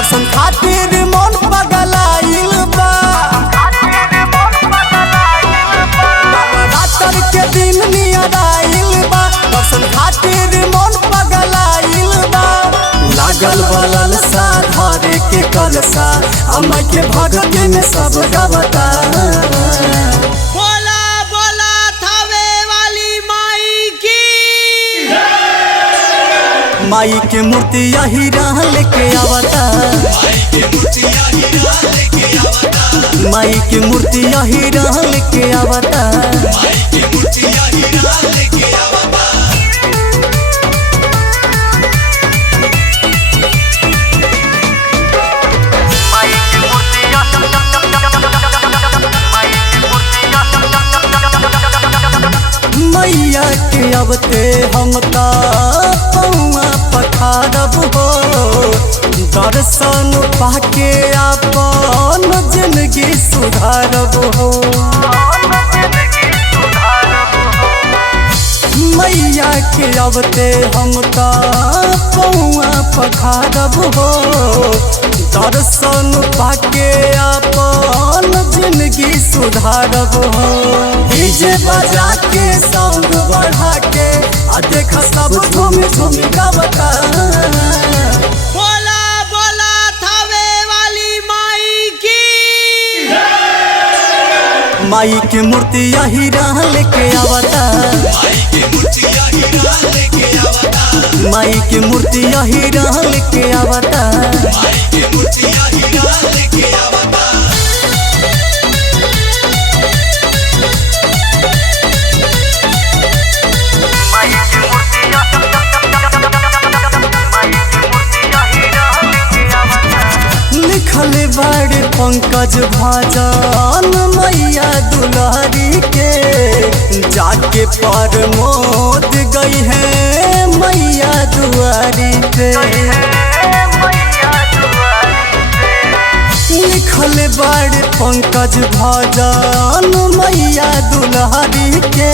दर्शन खातिर मन पगलाइल बा। रातर के दिन नियर आइल बा, दर्शन खातिर मन पगलाइल बा। लागल बलल सा धरे के कलसा, अम्मा के भगती में सब गवता। बोला बोला थावे वाली माई की। माई के मूर्ति यही रहल के आवता। माई के मूर्ति यही रहल के आवता। मैया के अबते हम पौआ पखारब हो, दर्शन पाके अपन जिंदगी सुधारब हो। मैया के अबते हम पौआ पखारब हो, दर्शन पाके अपन जिंदगी सुधारब हो। डीजे बजा के साउंड बढ़ा के आ देख सब झूमी झूमी गावता। बोला बोला थावे वाली माई की। माई के मूर्ति यही रहल के आवता। माई के मूर्ति यही रहल के आवता। लिखल बड़े पंकज भजन मैया दुलारी के, जाके प्रमोद गई है मैया दुआरी पे। लिखल बड़े पंकज भजन मैया दुलारी के,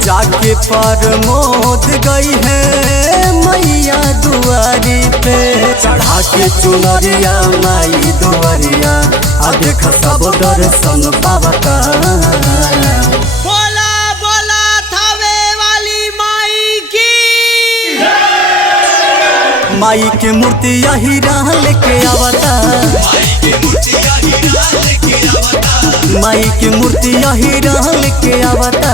जाके प्रमोद गई है मैया दुआरी पे। चढ़ा के चुनरिया माई दुआरिया, आ देख सब दर्शन पावता। बोला बोला थावे वाली माई की। माई के मूर्ति यही रहल के आवता। माई के मूर्ति यही रहल के आवता।